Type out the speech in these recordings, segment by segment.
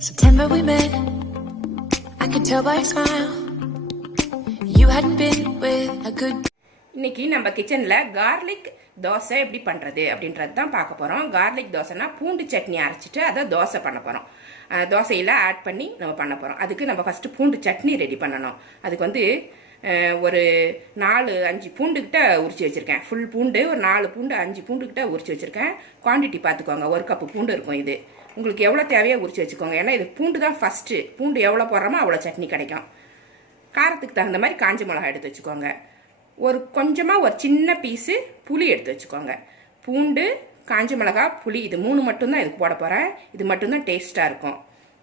September we met? I could tell by your smile. You hadn't been with a good இன்னைக்கு நம்ம கிச்சனில் garlic dosa எப்படி பண்ணுறது அப்படின்றது தான் பார்க்க போகிறோம் கார்லிக் தோசைனா பூண்டு சட்னி அரைச்சிட்டு அதை தோசை பண்ண போகிறோம் தோசையில் ஆட் பண்ணி நம்ம பண்ண போகிறோம் அதுக்கு நம்ம ஃபஸ்ட்டு பூண்டு சட்னி ரெடி பண்ணணும் அதுக்கு வந்து ஒரு நாலு அஞ்சு பூண்டுக்கிட்ட உரிச்சு வச்சுருக்கேன். ஃபுல் பூண்டு ஒரு நாலு பூண்டு அஞ்சு பூண்டுக்கிட்ட உரிச்சு வச்சுருக்கேன். குவான்டிட்டி பார்த்துக்கோங்க. ஒரு கப்பு பூண்டு இருக்கும் இது. உங்களுக்கு எவ்வளோ தேவையோ உரிச்சு வச்சுக்கோங்க. ஏன்னா இது பூண்டு தான் ஃபஸ்ட்டு பூண்டு எவ்வளோ போடுறோமோ அவ்வளோ சட்னி கிடைக்கும். காரத்துக்கு தகுந்த மாதிரி காஞ்ச மிளகா எடுத்து வச்சுக்கோங்க. ஒரு கொஞ்சமாக ஒரு சின்ன பீஸு புளி எடுத்து வச்சுக்கோங்க. பூண்டு காஞ்ச மிளகா புளி இது மூணு மட்டும்தான் இதுக்கு போட போகிறேன் இது மட்டும்தான் டேஸ்ட்டாக இருக்கும்.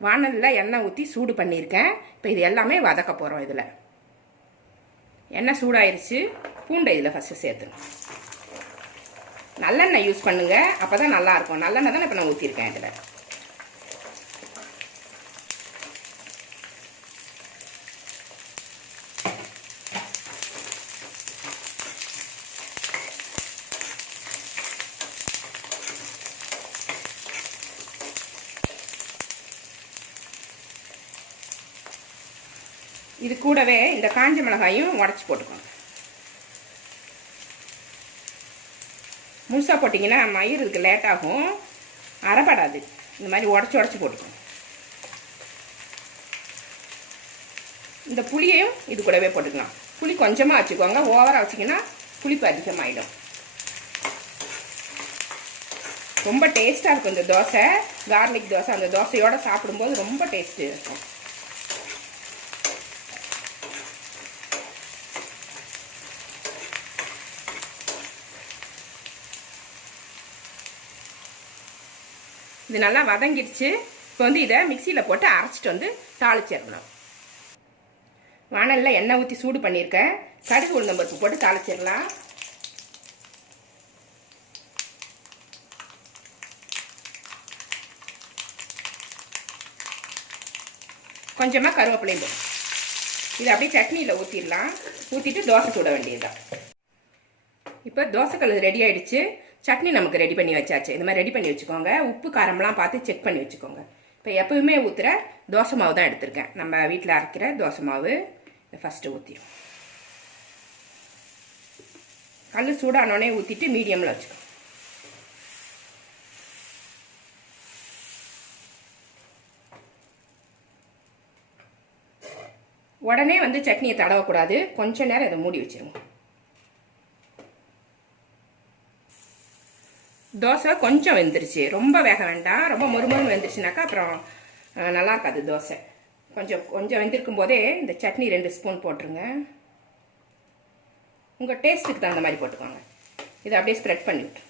வானலில் எண்ணெய் ஊற்றி சூடு பண்ணியிருக்கேன். இப்போ இது எல்லாமே வதக்க போகிறோம் இதில். எண்ணெய் சூடாயிருச்சு. பூண்டை இதில் ஃபஸ்ட்டு சேர்த்துணும் நல்லெண்ணெய் யூஸ் பண்ணுங்கள் அப்போ தான் நல்லாயிருக்கும் நல்லெண்ணெய் தான் இப்போ நான் ஊற்றிருக்கேன் இதில். இது கூடவே இந்த காஞ்ச மிளகாயும் உடச்சி போட்டுக்கோங்க. முழுசாக போட்டிங்கன்னா மயிர் லேட்டாகும் லேட் ஆகும். அரைப்படாது. இந்த மாதிரி உடச்சி உடச்சி போட்டுக்கோங்க. இந்த புளியையும் இது கூடவே போட்டுக்கலாம். புளி கொஞ்சமாக வச்சுக்கோங்க. ஓவராக வச்சிங்கன்னா புளிப்பு அதிகமாகிடும் ரொம்ப டேஸ்ட்டாக இருக்கும் இந்த தோசை. கார்லிக் தோசை. அந்த தோசையோடு சாப்பிடும்போது ரொம்ப டேஸ்ட்டு இருக்கும். இது நல்லா வதங்கிடுச்சு. இப்போ வந்து இதை மிக்சியில் போட்டு அரைச்சிட்டு வந்து தாளிச்சிடணும் வானலில் எண்ணெய் ஊற்றி சூடு பண்ணியிருக்கேன். கடுகு உளுந்தம்பருப்பு போட்டு தாளிச்சிடலாம் கொஞ்சமாக கருவேப்பிலையும் போடும் இதை அப்படியே சட்னியில் ஊற்றிடலாம் ஊற்றிட்டு தோசை சுட வேண்டியதுதான். இப்போ தோசைக்கல் ரெடி ஆகிடுச்சு சட்னி நமக்கு ரெடி பண்ணி வச்சாச்சு. இந்த மாதிரி ரெடி பண்ணி வச்சுக்கோங்க. உப்பு காரம்லாம் பார்த்து செக் பண்ணி வச்சுக்கோங்க. இப்போ எப்பவுமே ஊற்றுற தோசை மாவு தான் எடுத்திருக்கேன். நம்ம வீட்டில் அரைக்கிற தோசை மாவு இதை ஃபஸ்ட்டு ஊற்றிடும் கல் சூடானோடனே ஊற்றிட்டு மீடியமில் வச்சுக்கோங்க. உடனே வந்து சட்னியை தடவக்கூடாது. கொஞ்ச நேரம் இதை மூடி வச்சிருங்க. தோசை கொஞ்சம் வெந்துருச்சு. ரொம்ப வேக வேண்டாம். ரொம்ப மொறுமொறுன்னு வெந்துருச்சுனாக்கா அப்புறம் நல்லா இருக்காது தோசை. கொஞ்சம் கொஞ்சம் வெந்திருக்கும் போதே இந்த சட்னி ரெண்டு ஸ்பூன் போட்டுருங்க. உங்கள் டேஸ்ட்டுக்கு தகுந்த மாதிரி போட்டுக்கோங்க. இதை அப்படியே ஸ்ப்ரெட் பண்ணி விட்டு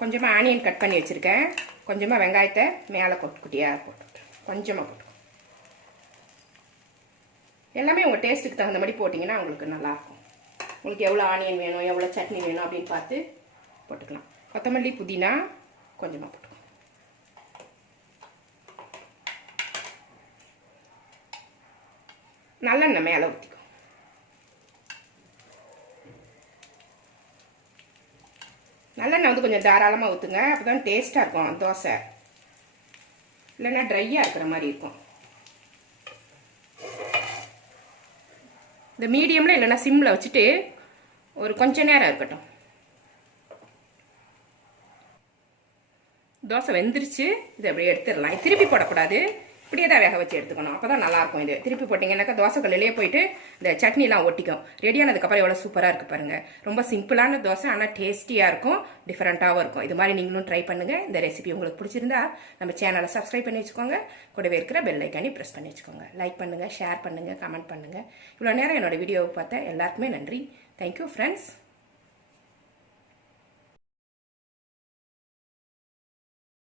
கொஞ்சமாக ஆனியன் கட் பண்ணி வச்சுருக்கேன். கொஞ்சமாக வெங்காயத்தை மேலே கொட்டு குட்டியாக போட்டு. கொஞ்சமாக போட்டு எல்லாமே உங்கள் டேஸ்ட்டுக்கு தகுந்த மாதிரி போட்டிங்கன்னா உங்களுக்கு நல்லாயிருக்கும். உங்களுக்கு எவ்வளோ ஆனியன் வேணும் எவ்வளோ சட்னி வேணும் அப்படின்னு பார்த்து போட்டுக்கலாம். கொத்தமல்லி புதினா கொஞ்சமாக போட்டுக்கலாம் நல்லெண்ணெய் மேலே ஊற்றிக்கும் நல்லெண்ணெய் வந்து கொஞ்சம் தாராளமாக ஊற்றுங்க அப்போ தான் டேஸ்ட்டாக இருக்கும். தோசை. இல்லைன்னா ட்ரையாக இருக்கிற மாதிரி இருக்கும். இந்த மீடியமில் இல்லைன்னா சிம்மில் வச்சுட்டு ஒரு கொஞ்ச நேரம் இருக்கட்டும். தோசை வெந்துருச்சு இதை அப்படியே எடுத்துடலாம். திருப்பி போடக்கூடாது. இப்படியே தான் வேக வச்சு எடுத்துக்கணும். அப்போ தான் நல்லாயிருக்கும் இது. திருப்பி போட்டிங்கன்னாக்கா தோசை கல்லிலே போயிட்டு இந்த சட்னிலாம் ஒட்டிக்கும். ரெடியானதுக்கப்புறம் எவ்வளோ சூப்பராக இருக்குது பாருங்கள் ரொம்ப சிம்பிளான தோசை ஆனால் டேஸ்டியாக இருக்கும் டிஃப்ரெண்ட்டாகவும் இருக்கும். இது மாதிரி நீங்களும் ட்ரை பண்ணுங்கள் இந்த ரெசிபி உங்களுக்கு பிடிச்சிருந்தா நம்ம சேனலை சப்ஸ்கிரைப் பண்ணி வச்சுக்கோங்க. கூடவே இருக்கிற பெல் ஐக்கானி ப்ரெஸ் பண்ணி வச்சுக்கோங்க. லைக் பண்ணுங்கள் ஷேர் பண்ணுங்கள் கமெண்ட் பண்ணுங்கள் இவ்வளோ நேரம் என்னோட வீடியோவை பார்த்தா எல்லாருக்குமே நன்றி. Thank you friends